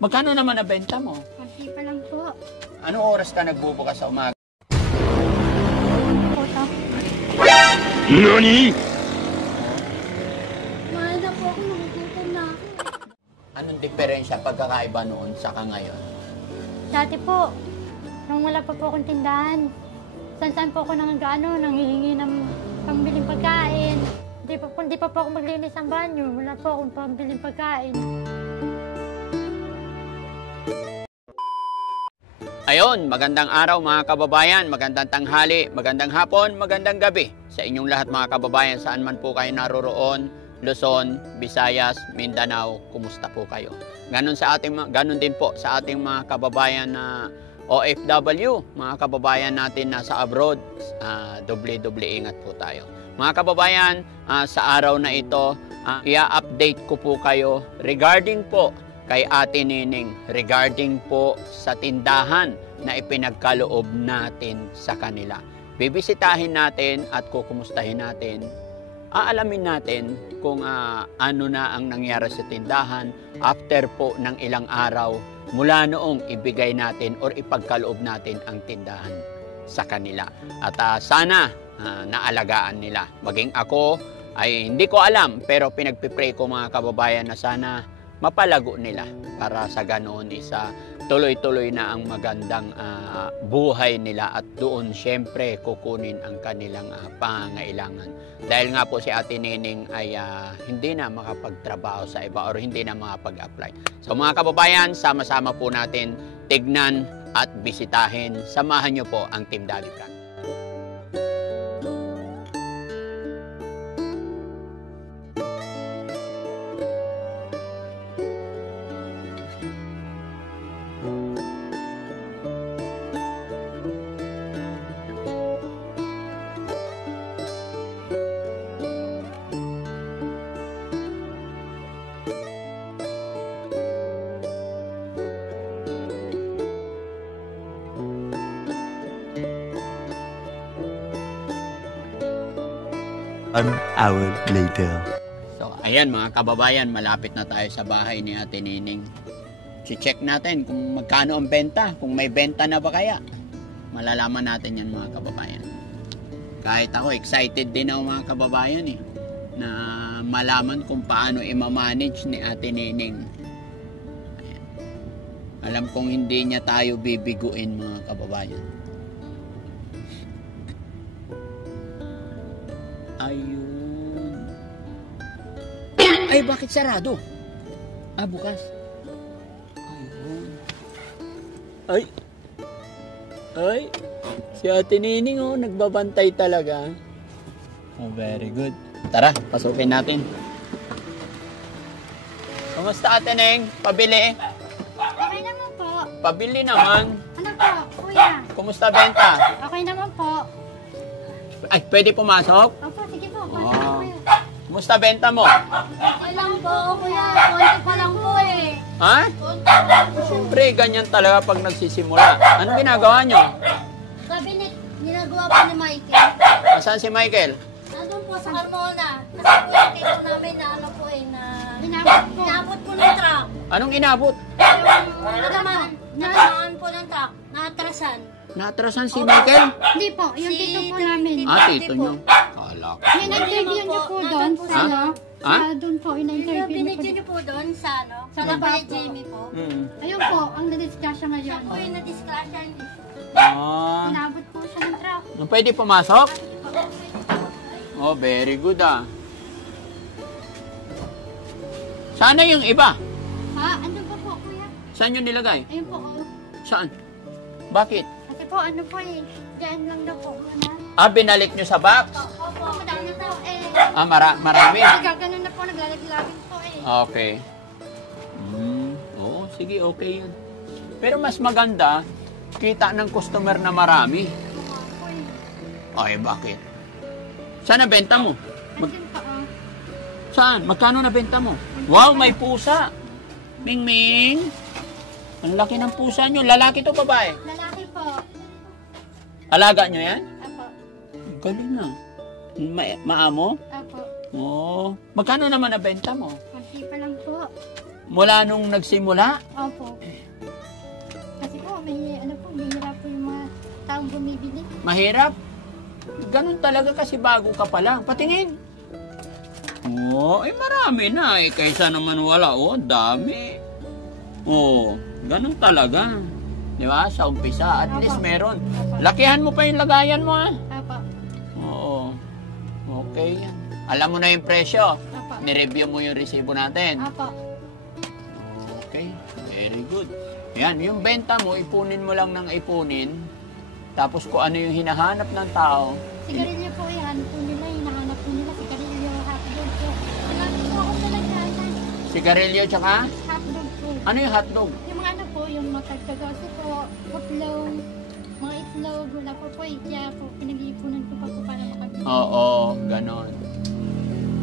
Magkano naman nabenta mo? Konti pa lang po. Anong oras ka nagbubukas sa umaga? Puto. NANI?! Mahal na po ako, nagugutom na ako. Anong diferensya pagkakaiba noon saka ngayon? Dati po, nung wala pa po akong tindahan, saan po ako nanghihingi ng pambiling pagkain. Hindi pa po ako maglinis ng banyo, wala po akong pambiling pagkain. Ayon, magandang araw mga kababayan, magandang tanghali, magandang hapon, magandang gabi sa inyong lahat mga kababayan saan man po kayo naroroon, Luzon, Visayas, Mindanao, kumusta po kayo? Ganon din po sa ating mga kababayan na OFW, mga kababayan natin nasa abroad, doble ingat po tayo. Mga kababayan, sa araw na ito, i-update ko po kayo regarding po kay Ate Nining, regarding po sa tindahan na ipinagkaloob natin sa kanila. Bibisitahin natin at kukumustahin natin, aalamin natin kung ano na ang nangyari sa tindahan after po ng ilang araw mula noong ibigay natin or ipagkaloob natin ang tindahan sa kanila. At sana naalagaan nila. Maging ako ay hindi ko alam pero pinagpipray ko mga kababayan na sana mapalago nila para sa ganoon isa tuloy-tuloy na ang magandang buhay nila at doon syempre kukunin ang kanilang pangangailangan. Dahil nga po si Ate Nining ay hindi na makapagtrabaho sa iba or hindi na makapag-apply. So mga kababayan, sama-sama po natin tignan at bisitahin. Samahan niyo po ang Team Daddy Frank. An hour later. So, ayan mga kababayan, malapit na tayo sa bahay ni Ate Nining. Si-check natin kung magkano ang benta, kung may benta na ba kaya. Malalaman natin yan mga kababayan. Kahit ako, excited din ako mga kababayan na malaman kung paano i-manage ni Ate Nining. Ayan. Alam kong hindi niya tayo bibiguin mga kababayan. Ayun. Ay, bakit sarado? Bukas. Ayun. Ay. Si Ate Nining nagbabantay talaga. Very good. Tara, pasukin natin. Kumusta Ate Nining? Pabili? Okay naman po. Pabili naman. Ano po, kuya? Kumusta benta? Okay naman po. Ay, pwede pumasok? Opo, sige po. Kumusta benta mo? Okay lang po, kuya. Konti pa lang po eh. Ha? Siyempre, ganyan talaga pag nagsisimula. Anong ginagawa nyo? Cabinet, ginagawa po ni Michael. Nasaan si Michael? Nandun po sa Carmona. Kasi po yung tito namin na ano po na inabot po ng truck. Anong inabot? Nalaman po ng truck. Naatrasan. Naatrasan si Michael? Hindi po, yung tito po namin. Tito nyo. Kala ko. Ina-interview niyo po doon sa ano? Ha? Doon po, ina-interview niyo Binidyo niyo po doon sa ano? Sa Sa Labay baba. Jamie po. Ayun po, ang na-discuss siya ngayon. Siya po yung na-discuss siya. Inabot po siya ng truck. Pwede pumasok? Oh, very good Sana yung iba. Ha? Andun po po, kuya? Saan yun nilagay? Ayun po, Saan? Bakit? Kasi po, ano po eh. Diyan lang daw po muna. Binalik nyo sa box? Opo, madami po eh. Marami. Ganun na po, naglalagilagin po eh. Okay. Oo, sige, okay yun. Pero mas maganda, kita ng customer na marami. Ay, bakit? Saan nabenta mo? Andun po, Saan? Magkano nabenta mo? Wow, may pusa. Ming. Ang laki ng pusa nyo. Lalaki to babae? Lalaki po. Alaga nyo yan? Apo. Galing na. Maamo? Apo. Oo. Magkano naman nabenta mo? Konti pa lang po. Mula nung nagsimula? Opo. Kasi po, may hirap po yung mga taong bumibili. Mahirap? Ganun talaga kasi bago ka pa lang. Patingin. Oh, marami na eh. Kaysa naman wala. Oh, dami. Oh, ganun talaga. Di ba? Sa umpisa, at least meron. Lakihan mo pa yung lagayan mo, ah. Opo. Oo. Okay. Alam mo na yung presyo. Opo. Nireview mo yung resibo natin. Opo. Okay. Very good. Yan, yung benta mo, ipunin mo lang ng ipunin. Tapos kung ano yung hinahanap ng tao. Sigarilyo po yan. Po nila, hinahanap po nila. Sigarilyo, hotdog po. Wala po ako talagyan. Sigarilyo tsaka? Hotdog po. Ano yung hotdog? Yung mga po, yung matagkagasi po, putlong, mga itlog, wala po po. Kaya po, pinag-iipunan ko pa po para makabili. Oo, ganon.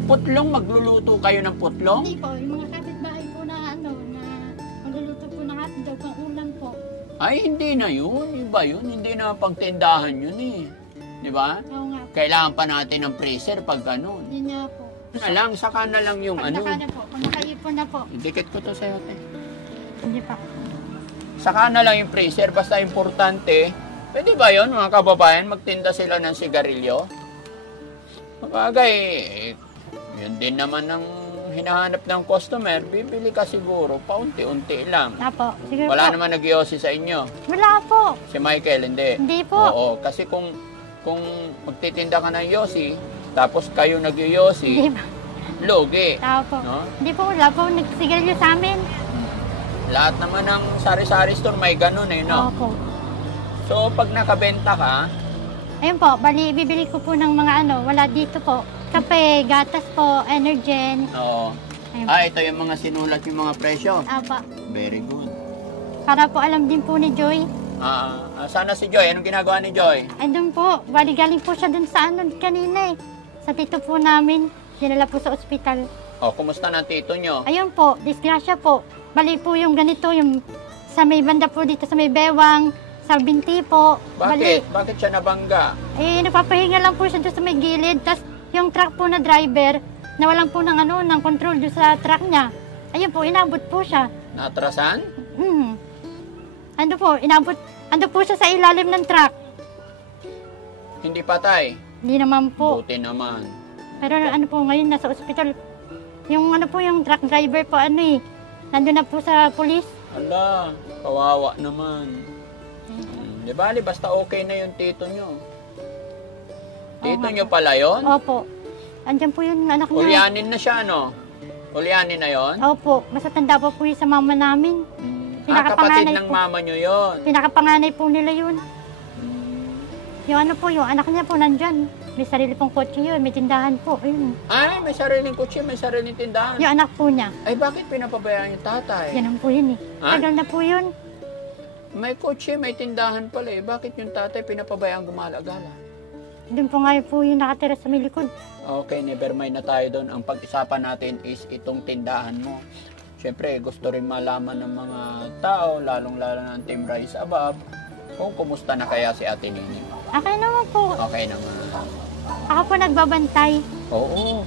Putlong, magluluto kayo ng putlong? Hindi po, yung mga kapitbahay po na na magluluto po ng hotdog, ang ulam po. Ay, hindi na yun. Iba yun. Hindi na pagtindahan yun eh. Di ba? Oo nga po. Kailangan pa natin ng freezer pag ganon. Yun nga po. Saka na lang yung Pag ano. naka na po, pag nakaipon na po. Dikit ko to sa'yo, te. Hindi pa. Saka na lang yung freezer. Basta importante. Pwede ba yun, mga kababayan? Magtinda sila ng sigarilyo? Mabagay, yun din naman ang hinahanap ng customer. Bibili ka siguro, paunti-unti lang. Apo, sige Wala po. naman nag-iossi sa inyo. Wala po. Si Michael, hindi. Hindi po. Oo, kasi kung magtitinda ka ng yosi, tapos kayo nag-yosi, Hindi po. lugi. Apo. No? Hindi po, wala po nagsigarilyo sa amin. Lahat naman ng sari-sari store may ganun eh, no? Opo. So, pag nakabenta ka, Ayun po, bali, bibili ko po ng mga wala dito po. Kape, gatas po, Energen. oo. Ayun po. Ito yung mga sinulat yung mga presyo. Apo. Very good. Para po alam din po ni Joy. Sana si Joy. Anong ginagawa ni Joy? Ay, doon po. Bali, galing po siya dun sa kanina eh. Sa tito po namin. Dinala po sa ospital. Kumusta na tito nyo? Ayun po, disgrasya po. Bali po yung ganito, yung sa may banda po dito, sa may bewang, sa binti po. Bali, Bakit? Bakit siya nabangga? nagpapahinga lang po siya doon sa may gilid. Tapos yung truck po na driver, nawalan po ng ng control doon sa truck niya. Ayun po, inabot po siya. Natrasan? Ando po siya sa ilalim ng truck. Hindi patay? Hindi naman po. Buti naman. Pero po, ngayon nasa ospital. Yung yung truck driver po, nandun na po sa pulis. Ala, kawawa naman. Di bali, basta okay na yung tito nyo. Tito nga nyo pala yun? Opo. Andyan po yung anak niya. Ulyanin na siya, no? Ulyanin na yon? Opo, masatanda pa po yung sa mama namin. Kapatid Pinakapanganay ng po. mama nyo yon. Pinakapanganay po nila yun. Yung yung anak niya po nandyan. May sarili pong kotse yun, may tindahan po. Ayun. Ay, may sariling kutsi, may sariling tindahan. Yung anak po niya. Ay, bakit pinapabayaan yung tatay? Ganun po yun eh. Ha? Tagal na po yun. May kutsi, may tindahan pala eh. Bakit yung tatay pinapabayaan gumala-gala? Doon po nga po yung nakatira sa may likod. Okay, never mind na tayo doon. Ang pag-isapan natin is itong tindahan mo. Siyempre, gusto rin malaman ng mga tao, lalong-lalo ng Team Rise Above, kung kumusta na kaya si Ate Nini. Okay naman po. Okay naman. Ako po nagbabantay. Oo.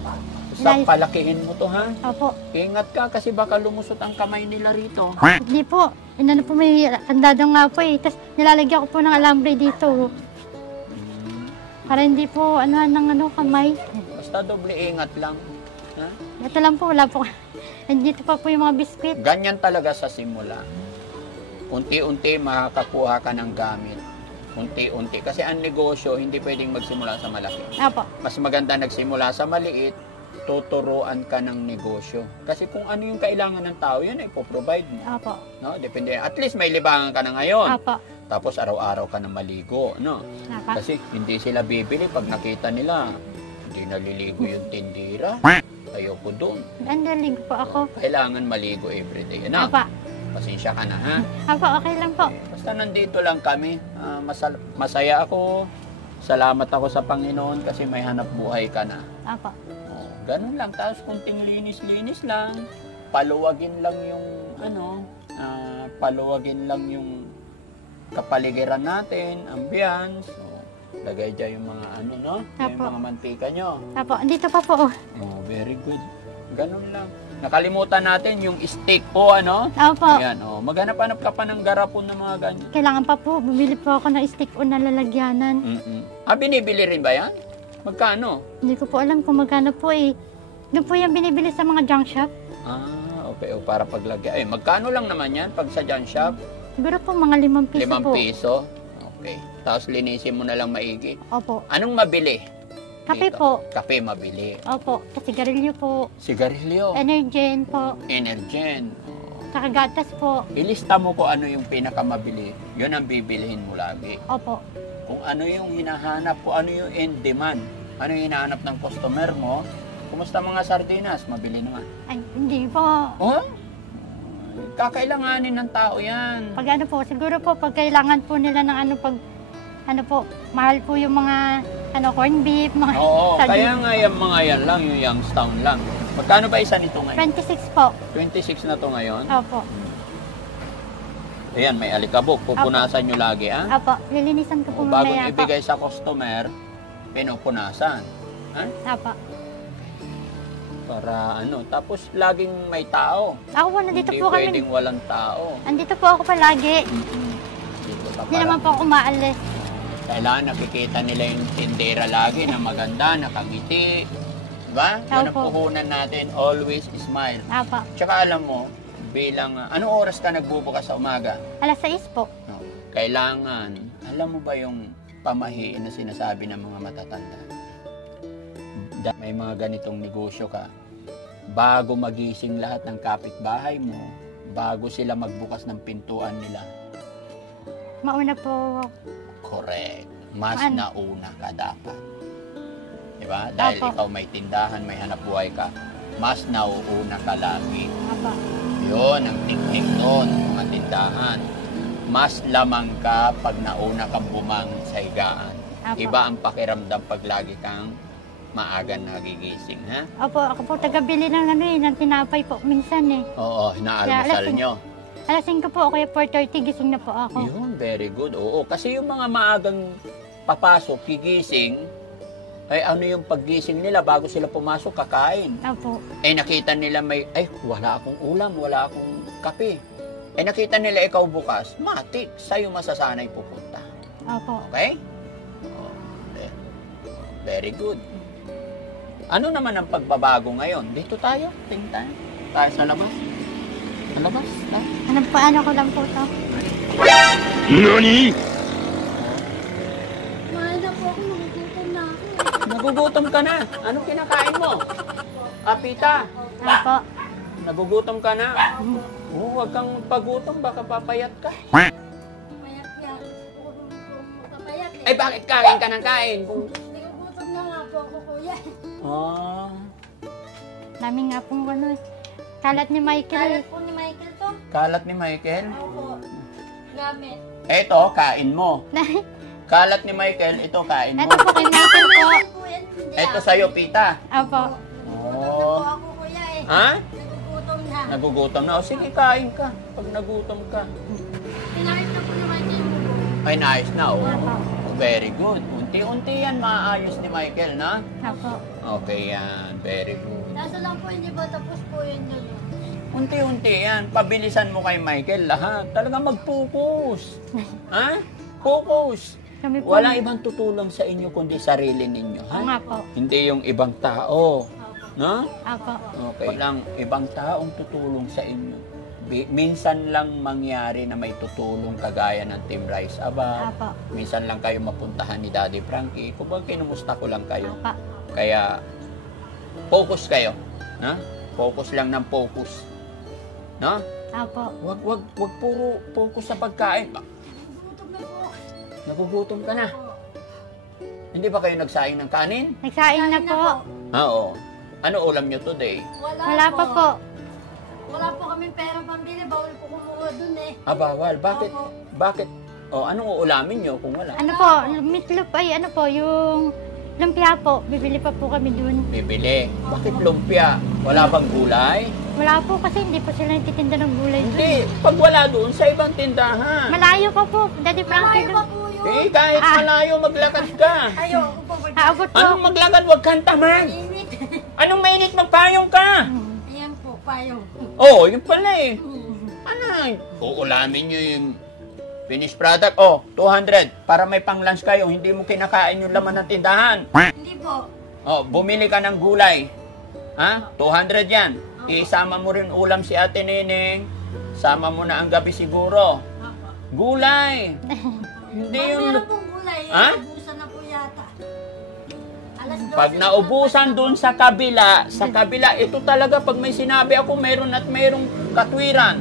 Basta Nice. palakihin mo to, ha? Opo. Ingat ka kasi baka lumusot ang kamay nila rito. Hindi po. Po may kandado nga po eh. Tapos nilalagyan ko po ng alambre dito. Para hindi po ng kamay. Basta doble ingat lang. Ha? Ito lang po, wala po. Dito pa po yung mga biskwit. Ganyan talaga sa simula. Unti-unti makakakuha ka ng gamit. Unti-unti. Kasi ang negosyo, hindi pwedeng magsimula sa malaki. Opo. Mas maganda nagsimula sa maliit, tuturuan ka ng negosyo. Kasi kung ano yung kailangan ng tao, yun ay po-provide mo. Opo. No? Depende. At least may libangan ka na ngayon. Opo. Tapos araw-araw ka na maligo. No? Opo. Kasi hindi sila bibili pag nakita nila. Hindi naliligo yung tindira. Ayoko doon. Andalig po ako. Kailangan maligo everyday. Ano? Opo. Pasensya ka na, ha? Opo, okay lang po. Basta nandito lang kami. Masaya ako. Salamat ako sa Panginoon kasi may hanap buhay ka na. Opo. Ganun lang. Tapos kunting linis-linis lang. Paluwagin lang yung paluwagin lang yung kapaligiran natin, ambience. Lagay dyan yung mga yung Apo. mga mantika nyo. Opo, andito pa po. Very good. Ganun lang. Nakalimutan natin yung stick po, ano? Opo. Ayan, oh. Maghanap-hanap ka pa ng garapon ng mga ganyan. Kailangan pa po, bumili po ako ng stick o na lalagyanan. Binibili rin ba yan? Magkano? Hindi ko po alam kung magkano po eh. Doon po yung binibili sa mga junk shop. Okay. O, para paglagyan. Ay, magkano lang naman yan pag sa junk shop? Siguro po mga 5 piso 5 po. piso? Okay. Tapos linisin mo na lang maigi. Opo. Anong mabili? Kape Dito? po. Kape mabili. Opo. Sigarilyo po. Sigarilyo. Energen po. Energen. Tsaka gatas po. Ilista mo kung ano yung pinakamabili. Yun ang bibilihin mo lagi. Opo. Kung ano yung hinahanap, kung ano yung in demand, ano yung hinahanap ng customer mo. Kumusta mga sardinas? Mabili naman. Ay, hindi po. Oh? Kakailanganin ng tao yan. Pag ano po, siguro po pag kailangan po nila ng ano pag ano po, mahal po yung mga ano corned beef, mga Oo, sardines. kaya nga yung mga yan lang, yung Youngstown lang. Magkano ba isa nito ngayon? 26 po. 26 na to ngayon. Opo. Ayan, may alikabok. Pupunasan nyo lagi, ah? Opo. Lilinisan ko po Bago mamaya po. ibigay sa customer, pinupunasan. Ha? Opo. Para ano, tapos laging may tao. Ako po, nandito Hindi po kami. pwedeng walang tao. Andito po ako palagi. Dito ka Hindi naman para, po ako umaalis. kailangan nakikita nila yung tindera lagi na maganda, nakangiti. Diba? Yan ang Opo. puhunan natin, always smile. Opo. Tsaka alam mo, bilang, anong oras ka nagbubukas sa umaga? Alas 6 po. No. Kailangan, alam mo ba yung pamahiin na sinasabi ng mga matatanda? May mga ganitong negosyo ka, bago magising lahat ng kapitbahay mo, bago sila magbukas ng pintuan nila, Mauna po. correct, mas Ano? nauna ka dapat. Diba? Dahil Opo. ikaw may tindahan, may hanapbuhay ka, mas nauuna ka lagi. Opo. Yun ang technique doon, mga tindahan. Mas lamang ka pag nauna kang bumangon sa higaan. Apo. Iba ang pakiramdam pag lagi kang maaga nagigising, ha? Opo, ako po tagabili ng ano eh, ng tinapay po minsan eh. Oo, hinaalmusal Kaya, nyo. Alas 5 po, kaya 4:30 gising na po ako. Yun, very good. Oo, kasi yung mga maagang papasok, gigising, ay ano yung paggising nila bago sila pumasok, kakain. Opo. Eh nakita nila wala akong ulam, wala akong kape. Eh nakita nila ikaw bukas, matik, sa'yo masasanay pupunta. Opo. Okay? Oh, very good. Ano naman ang pagbabago ngayon? Dito tayo, tingnan tayo sa labas. Sa labas, tayo. Ano ko lang po to? NANI?! Mahal na po ako, nagugutom na ako. Nagugutom ka na. Anong kinakain mo? Pita. Opo. Nagugutom ka na. Huwag kang pagutom, baka papayat ka. Payat yan. Papayat eh. Ay, bakit kain ka ng kain? Kung... Nagugutom na nga po ako, kuya. Dami nga pong ano eh. Kalat ni Michael Kalat eh. po ni Michael to. Kalat ni Michael. Opo. Gamit. Eto, kain mo. Kalat ni Michael, ito kain mo. Ito po kay Michael po. Po yan, hindi Ito ako. sa'yo, Pita. Opo. Nagugutom na po ako, kuya eh. Ha? Nagugutom na. Nagugutom na. O sige, kain ka. Pag nagutom ka. Pinakit na po ni Michael yung bubo. Ay, nice na. Oh. Opo. Very good. Unti-unti yan maayos ni Michael, na? Opo. Okay yan. Very good. Kaso lang po, hindi ba tapos po yun yun? Unti-unti yan. Pabilisan mo kay Michael lahat. Talaga mag-focus. Ha? Focus. Kami po. Walang ibang tutulong sa inyo kundi sarili ninyo. Ha? Oo nga po. Hindi yung ibang tao. No? Opo. Okay. Walang ibang taong tutulong sa inyo. Minsan lang mangyari na may tutulong kagaya ng Team Rise Above. Opo. Minsan lang kayo mapuntahan ni Daddy Frankie. Kung kinumusta ko lang kayo. Opo. Kaya, focus kayo. Na? Focus lang ng focus. No? Opo. Wag puro focus sa pagkain. Nagugutom na po. Nagugutom ka na. Hindi ba kayo nagsaing ng kanin? Nagsaing na po. Oo. Ano ulam nyo today? Wala pa po. Wala po kaming perang pambili. Bawal po kumuha dun eh. Bawal. Bakit? Opo. Bakit? Anong uulamin nyo kung wala? Ano po, meatloaf ay ano po, yung lumpia po. Bibili pa po kami dun. Bibili. Bakit lumpia? Wala bang gulay? Wala po kasi hindi po sila nagtitinda ng gulay dun. Hindi. Pag wala doon, sa ibang tindahan. Malayo pa po, Daddy Frankie Malayo pa dun. po yun. Eh, kahit malayo, maglakad ka. Ayoko po. Aabot po. Anong maglakad? Huwag kang tamad. Init. Anong mainit? Magpayong ka. Hmm. Ayan po. payo. Oh, yun pala eh. Ano? Uulamin nyo yung finished product. Oh, 200. Para may pang-lunch kayo. Hindi mo kinakain yung laman ng tindahan. Hindi po. Oh, bumili ka ng gulay. Ha? 200 yan. Isama mo rin ulam si Ate Neneng. Sama mo na ang gabi siguro. Opo. Gulay. Hindi yung... Meron pong gulay. Ha? Ubusan na po yata. Alas 12 Pag naubusan dun sa kabila, ito talaga pag may sinabi ako, meron at mayroong katwiran.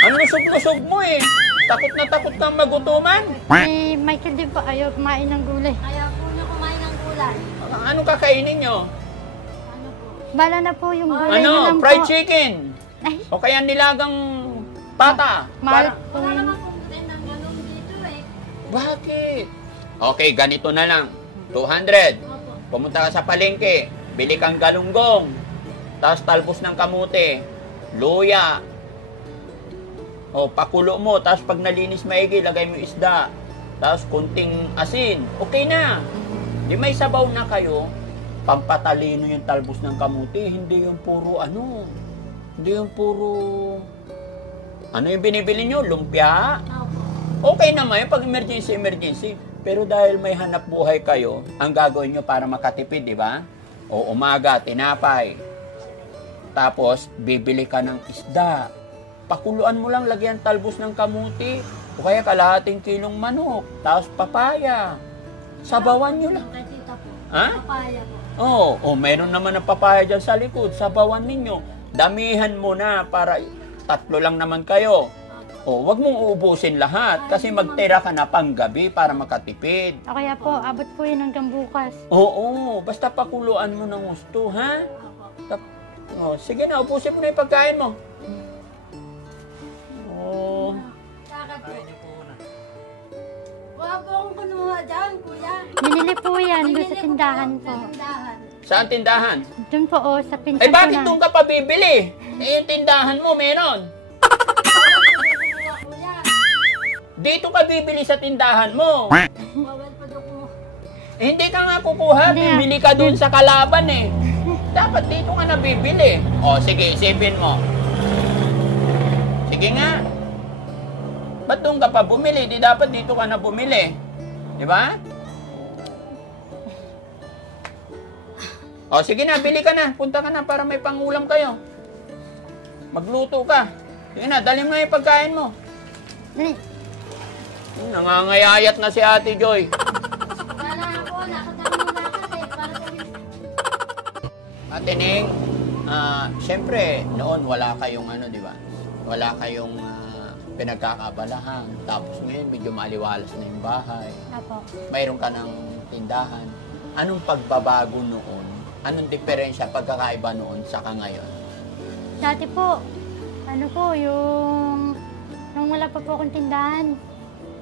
Ang lusog-lusog mo eh. Takot na takot kang magutuman. Si Michael din po ayaw kumain ng gulay. Kaya po niya kumain ng gulay. Anong kakainin nyo? Ano po? Bala na po yung gulay na Ano? lang Fried po. chicken? Ay, O kaya nilagang pata? mahal po Wala yun. naman pong trend ng ganun dito eh. Bakit? Okay, ganito na lang. 200. Opo. Pumunta ka sa palengke. Bili kang galunggong. Tapos talbos ng kamote. Luya. O, pakulo mo. Tapos pag nalinis maigi, lagay mo isda. Tapos kunting asin. Okay na. Di may sabaw na kayo. Pampatalino yung talbos ng kamote. Hindi yung puro ano. Hindi yung puro... Ano yung binibili nyo? Lumpia? Opo. Okay naman yun pag emergency. Pero dahil may hanap buhay kayo, ang gagawin nyo para makatipid, di ba? O umaga, tinapay. Tapos, bibili ka ng isda. Pakuluan mo lang, lagyan talbos ng kamuti. O kaya kalahating kilong manok. Tapos papaya. Sabawan nyo lang. Kay tita po. Ha? Papaya po. Oo, mayroon naman ng papaya dyan sa likod. Sabawan ninyo. Damihan mo na para 3 lang naman kayo. O, wag mong uubusin lahat kasi magtira ka na panggabi para makatipid. O kaya po, abot po yun hanggang bukas. Oo, basta pakuluan mo ng gusto, ha? Sige na, ubusin mo na yung pagkain mo. Oh, Sakad po. Wala po akong kunuha dyan, kuya. Binili po yan doon sa Binili ko tindahan po po. sa tindahan. saan tindahan? Doon po o, sa pinsan Eh, ko bakit na. doon ka pa bibili? Eh, yung tindahan mo, meron. Kuya, kuya. Dito ka bibili sa tindahan mo. Bawal pa daw kumuha. Eh, hindi ka nga kukuha, Hindi. bibili ka doon sa kalaban eh. Dapat dito ka na bibili. O, sige, isipin mo. Sige nga. Ba't doon ka pa bumili? Di dapat dito ka na bumili. Di ba? O, sige na, bili ka na. Punta ka na para may pangulam kayo. Magluto ka. Sige na, dali mo na yung pagkain mo. Dali. Nangangayayat na si Ate Joy. Wala ako, lakad ako ng lakad eh. Para sa Ate Ning, siyempre, noon wala kayong ano, di ba? Wala kayong pinagkakabalahan. Tapos ngayon, medyo maliwalas na yung bahay. Apo. Mayroon ka ng tindahan. Anong pagbabago noon? Anong diferensya, pagkakaiba noon saka ngayon? Dati po, ano po, yung... Nung wala pa po akong tindahan,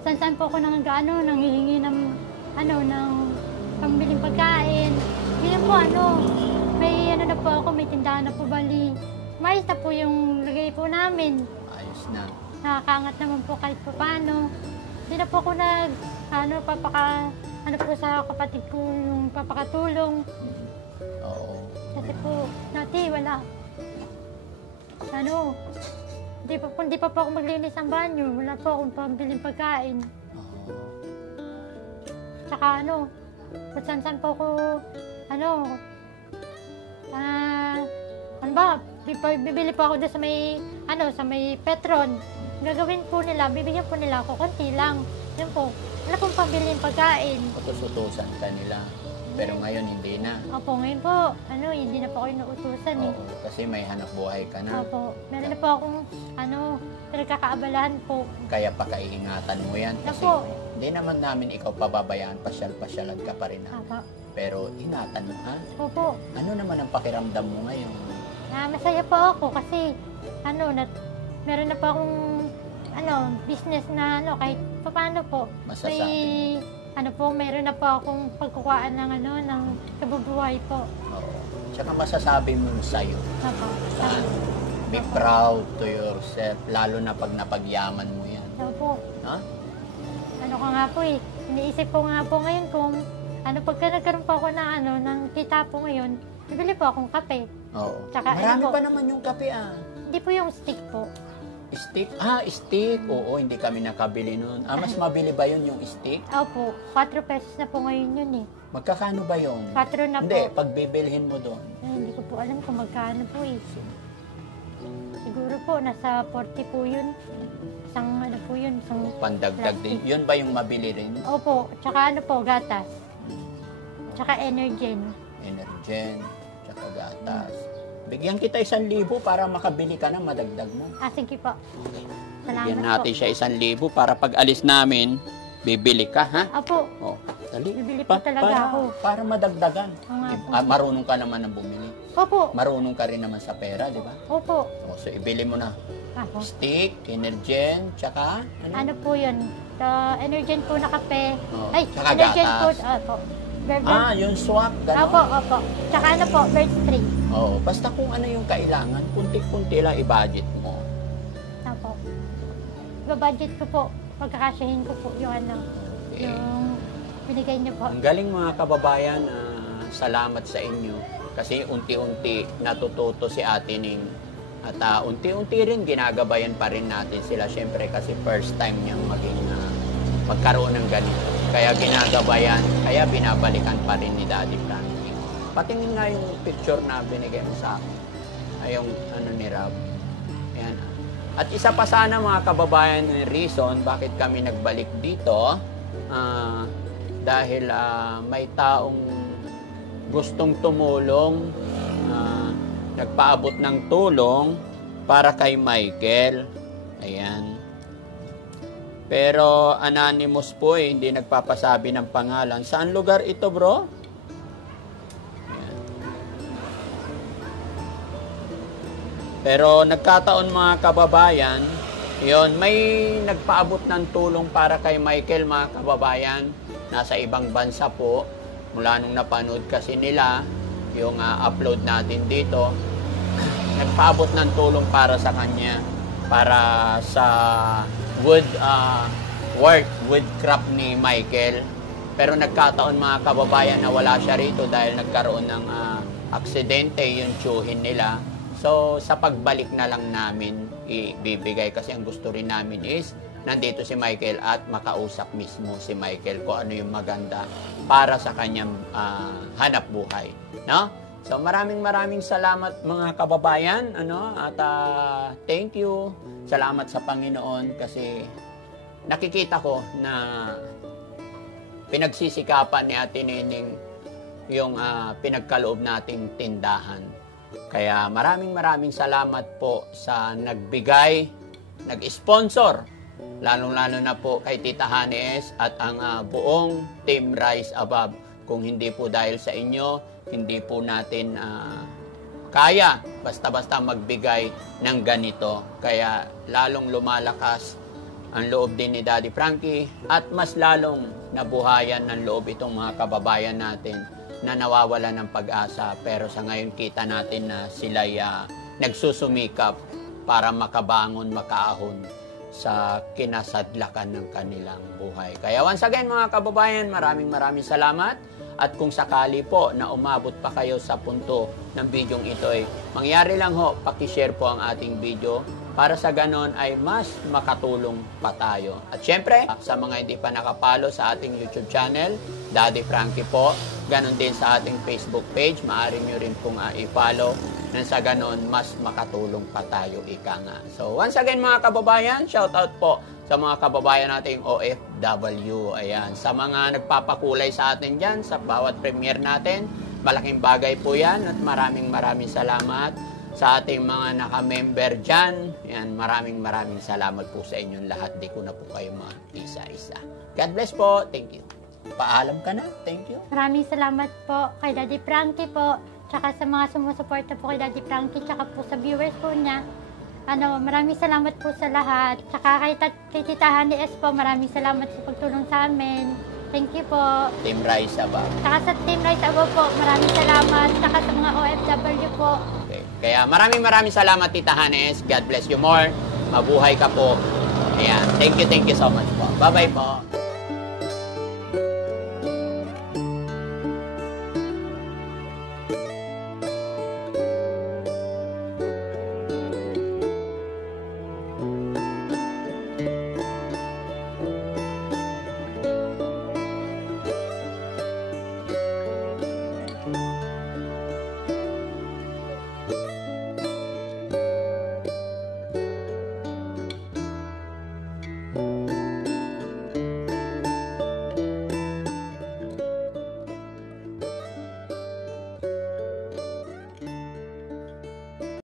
saan po ako nanghihingi ng, ng pambiling pagkain. Ngayon po, may ano na po ako, may tindahan na po bali. Mais na po yung lagay po namin. Ayos na. Nakakaangat naman po kahit pa paano. Hindi na po ako po sa kapatid ko yung papakatulong. Oo. Kasi po, dati wala. Hindi pa po ako maglinis ng banyo. Wala po akong pambiling pagkain. Tsaka kung saan po ako, bibili po ako doon sa may Petron. Gagawin po nila, bibigyan po nila ako, konti lang. Yan po, wala pong pambiling pagkain. Utos-utusan ka nila. Pero ngayon, hindi na. Opo, ngayon po, hindi na po ako inuutusan eh. Oo, kasi may hanap buhay ka na. Opo, meron na po akong, pinagkakaabalahan po. Kaya pakaiingatan mo yan. Kasi Opo. hindi naman namin ikaw pababayaan, pasyal-pasyalan ka pa rin namin. Opo. Pero ingatan mo, ha? Opo. Ano naman ang pakiramdam mo ngayon? Masaya po ako kasi, meron na po akong, business na, kahit paano po. Masasabi. Meron na po akong pagkukuhaan ng kabubuhay po. Oo. Tsaka masasabi mo sa'yo. Opo. Be proud to yourself, lalo na pag napagyaman mo yan. Opo. Ha? Iniisip ko nga po ngayon kung, pagka nagkaroon po ako ng kita po ngayon, bibili po akong kape. Oo. Tsaka Marami ano po? pa naman yung kape Hindi po yung stick po. Stick? Stick. Oo, hindi kami nakabili nun. Mas mabili ba yun yung stick? Opo, 4 pesos na po ngayon yun eh. Magkakano ba yun? 4 na Hindi, po. pag bibilhin mo doon. Hindi ko po alam kung magkano po eh. Siguro po, nasa 40 po yun. Isang ano po yun, isang Pandagdag din. Yun ba yung mabili rin? Opo, tsaka ano po, gatas. Tsaka Energen. Energen, tsaka gatas. Bigyan kita 1,000 para makabili ka na, madagdag mo. Sige po. Salamat Bigyan natin po. siya 1,000 para pag alis namin, bibili ka, ha? Opo, Oh, dali. bibili po talaga ako. Para madagdagan. Oo nga po. Marunong ka naman ng bumili. Opo, Marunong ka rin naman sa pera, di ba? opo. So, ibili mo na. Ako. Stick, Energen, tsaka Ano po yun? Energen po na kape. Oh, Ay, tsaka Energen po. gatas. Opo. Yung swak, gano'n. Opo, opo. Tsaka ano po, bird spray. Oo, basta kung ano yung kailangan, kunti-kunti lang i-budget mo. Opo. Ibabudget ko po. Pagkakasyahin ko po yung ano, Okay. yung binigay niyo po. Ang galing mga kababayan, salamat sa inyo. Kasi unti-unti natututo si Ate Ning. At unti-unti rin ginagabayan pa rin natin sila. Siyempre kasi first time niyang magkaroon ng ganito. Kaya ginagabayan, kaya binabalikan pa rin ni Daddy Frankie. Patingin nga yung picture na binigay mo sa akin. Ay yung ano ni Rob. Ayan. At isa pa sana mga kababayan yung reason bakit kami nagbalik dito. Dahil may taong gustong tumulong, nagpaabot ng tulong para kay Michael. Ayan. Pero anonymous po hindi nagpapasabi ng pangalan. Saan lugar ito, bro? Ayan. Pero nagkataon mga kababayan, yon may nagpaabot ng tulong para kay Michael mga kababayan. Nasa ibang bansa po. Mula nung napanood kasi nila yung upload natin dito, nagpaabot ng tulong para sa kanya, para sa woodcraft ni Michael. Pero nagkataon mga kababayan na wala siya rito dahil nagkaroon ng aksidente yung tiyuhin nila. So sa pagbalik na lang namin ibibigay kasi ang gusto rin namin is nandito si Michael at makausap mismo si Michael kung ano yung maganda para sa kanyang hanap buhay, no? So maraming salamat mga kababayan, at thank you. Salamat sa Panginoon kasi nakikita ko na pinagsisikapan ni Ate Nining yung pinagkaloob nating tindahan. Kaya maraming salamat po sa nagbigay, nag-sponsor, lalong-lalo na po kay Tita Hanes at ang buong Team Rise Above. Kung hindi po dahil sa inyo, hindi po natin kaya basta-basta magbigay ng ganito. Kaya lalong lumalakas ang loob din ni Daddy Frankie at mas lalong nabuhayan ng loob itong mga kababayan natin na nawawala ng pag-asa. Pero sa ngayon kita natin na sila'y nagsusumikap para makabangon, makaahon sa kinasadlakan ng kanilang buhay. Kaya once again mga kababayan, maraming salamat. At kung sakali po na umabot pa kayo sa punto ng bidyong ito ay mangyari lang ho, pakishare po ang ating video para sa ganon ay mas makatulong pa tayo. At syempre, sa mga hindi pa nakapalo sa ating YouTube channel, Daddy Frankie po, ganon din sa ating Facebook page, maaari nyo rin pong i-follow nang sa ganon mas makatulong pa tayo, ika nga. So once again mga kababayan, shout out po sa mga kababayan nating OFW. Ayan, sa mga nagpapakulay sa atin dyan, sa bawat premiere natin, malaking bagay po yan at maraming salamat sa ating mga naka-member dyan. Ayan, maraming salamat po sa inyong lahat. Di ko na po kayo mag-isa-isa. God bless po. Thank you. Paalam ka na. Thank you. Maraming salamat po kay Daddy Frankie po, tsaka sa mga sumusuporta po kay Daddy Frankie, tsaka po sa viewers po niya. Maraming salamat po sa lahat. Tsaka kay Tita Honey S po, maraming salamat sa pagtulong sa amin. Thank you po. Team Rise Above. Tsaka sa Team Rise Above po, maraming salamat. Tsaka sa mga OFW po. Okay. Kaya maraming salamat Tita Hanes. God bless you more. Mabuhay ka po. Ayan. Thank you so much po. Bye-bye po.